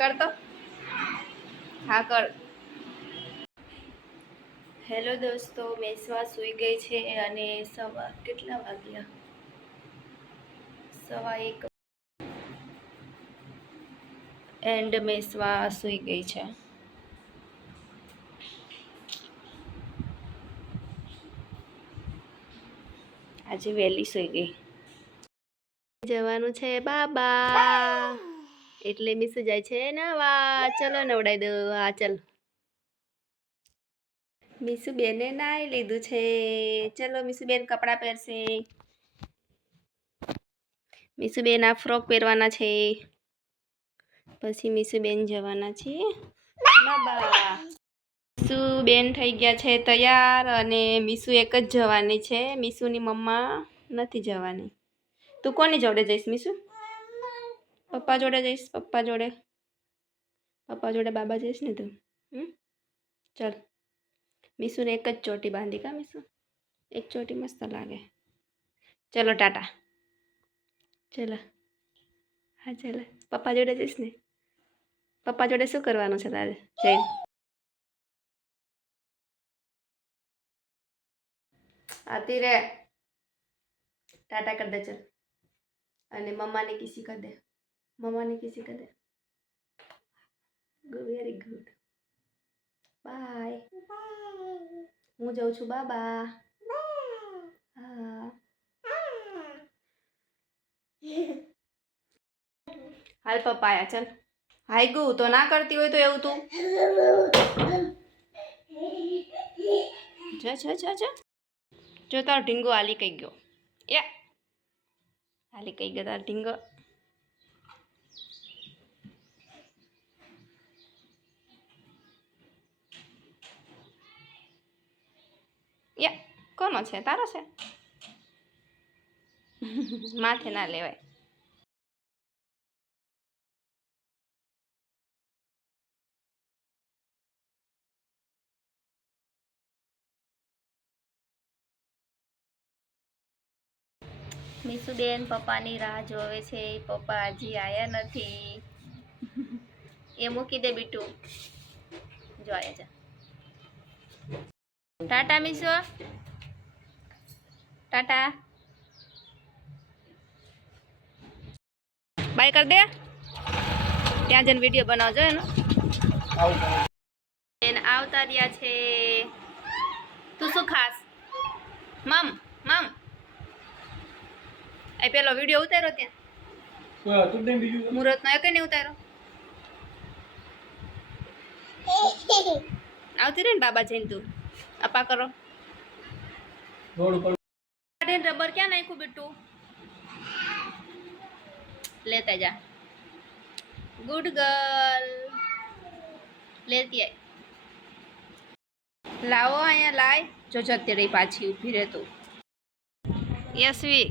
કરતો હા, કર. હેલો દોસ્તો મેસમાં સૂઈ ગઈ છે અને સવા કેટલા વાગ્યા? સવા એક. એન્ડ મેસવા સૂઈ ગઈ છે. આજે વહેલી સૂઈ ગઈ. જવાનું છે બાબા. એટલે મીસુ જાય છે. ના વા ચલો નવડાવી દો હા, ચલ. મિસુ બેને નાઈ લીધું છે. ચલો મિસુ બેન કપડાં પહેરશે. મિસુ બેન આ ફ્રોક પહેરવાના છે. પછી મિસુ બેન જવાના છે. બાબા મીસુ બેન થઈ ગયા છે તૈયાર અને મિસુ એક જ જવાની છે. મિસુની મમ્મા નથી જવાની. તું કોની જોડે જઈશ, મીસુ? પપ્પા જોડે જઈશ, પપ્પા જોડે. પપ્પા જોડે બાબા જઈશ ને તું. હમ? ચાલ. મીસુને એક જ ચોટી બાંધી કા મીસુ? એક ચોટી મસ્ત લાગે. ચલો ટાટા. ચલો. હા, ચાલો. પપ્પા જોડે જઈશ ને? પપ્પા જોડે શું કરવાનું છે તારે? જઈને. આતી રે ટાટા કરી દે, ચલ. અને મમ્માને કિસી કર દે. મમ્માને કિસી કર દે વેરી ગુડ બાય હું જાઉં છું બાબા હા હાલ પપ્પા આયા ચાલ હાઈ ગુ તો ના કરતી હોય તો એવું તું જા જા જા જા જો તારો ઢીંગો હાલી કઈ ગયો યા હાલી કઈ ગયો તારો ઢીંગો કોનો છે? તારો છે? માથે ના લેવાય. મીસુબેન પપ્પાની રાહ જોવે છે. પપ્પા હજી આયા નથી. એ મૂકી દે બીટુ. જો આયા જા. ટાટા મીસુ ટાટા. બાય કર દે. ત્યાં જઈને વીડિયો બનાવજો એનો. આવતા રહ્યા છે. તું શું ખાસ? મમ મમ. એ પેલો વીડિયો ઉતાર્યો ત્યાં? મુહૂર્ત નો એક નહીં ઉતાર્યો? આવતી રહે ને બાબા જઈને તું. આપા કરો. કાઢીને રબર ક્યાં નાખ્યું બેટું? લેતા જા. ગુડ ગર્લ લેતી આય. લાવો અહીંયા લાય. જો જતી રહી પાછી ઊભી રહેતું યશવી.